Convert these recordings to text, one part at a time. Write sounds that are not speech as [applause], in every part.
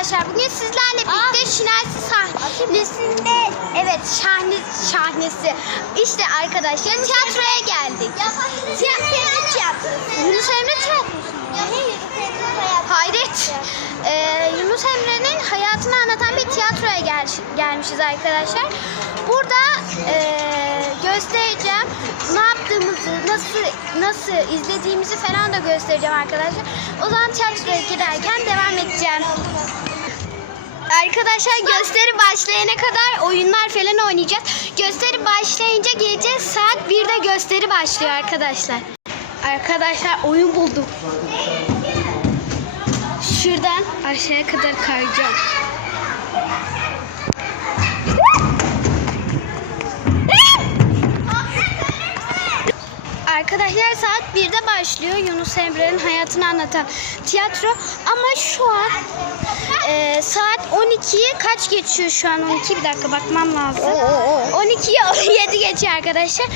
arkadaşlar bugün sizlerle birlikte Şinasi sahnesinde evet şahne, şahnesi işte arkadaşlar tiyatroya geldik. Tiyatro tiyatrosu. Yunus Emre tiyatrosu. Hayret. Ee, Yunus Emre'nin hayatını anlatan bir tiyatroya gel gelmişiz arkadaşlar. Burada ee, göstereceğim ne yaptığımızı, nasıl nasıl izlediğimizi falan da göstereceğim arkadaşlar. O zaman tiyatroya giderken devam edeceğim. Arkadaşlar gösteri başlayana kadar oyunlar falan oynayacağız. Gösteri başlayınca geleceğiz. Saat 1'de gösteri başlıyor arkadaşlar. Arkadaşlar oyun buldum. Şuradan aşağıya kadar kayacağım. Arkadaşlar saat 1'de başlıyor Yunus Emre'nin hayatını anlatan tiyatro ama şu an e, saat 12'yi kaç geçiyor şu an 12 bir dakika bakmam lazım. 12'yi [laughs] 17 geçiyor arkadaşlar.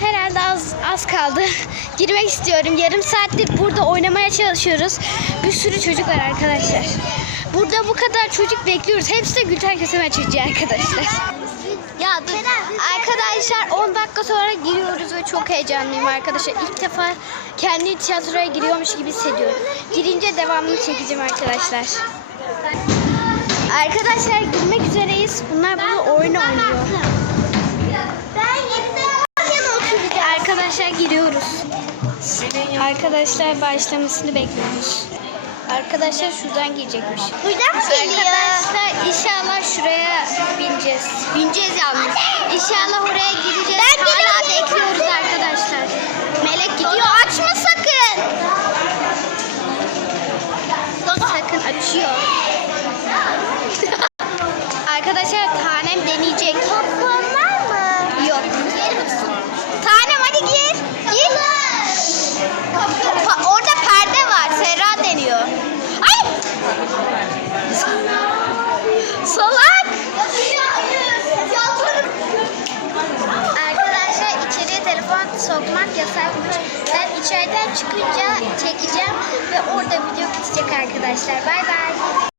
Herhalde az az kaldı. [laughs] Girmek istiyorum. Yarım saattir burada oynamaya çalışıyoruz. Bir sürü çocuk var arkadaşlar. Burada bu kadar çocuk bekliyoruz. Hepsi de Gülten Kösemen çocuğu arkadaşlar. Ya dur. Arkadaşlar 10 dakika sonra giriyoruz çok heyecanlıyım arkadaşlar. İlk defa kendi tiyatroya giriyormuş gibi hissediyorum. Girince devamını çekeceğim arkadaşlar. Arkadaşlar girmek üzereyiz. Bunlar burada oyun oynuyor. Arkadaşlar giriyoruz. Arkadaşlar başlamasını bekliyoruz. Arkadaşlar şuradan girecekmiş. Buradan mı geliyor? Arkadaşlar inşallah şuraya bineceğiz. Bineceğiz yalnız. İnşallah oraya gireceğiz. Açıyor. [laughs] arkadaşlar tanem deneyecek. Popcorn var mı? Yok. Tanem hadi gir. Gir. Pa- orada perde var. Serra deniyor. Ay! [laughs] Salak! Sokmak yasakmış. Ben içeriden çıkınca çekeceğim ve orada video bitecek arkadaşlar. Bay bay.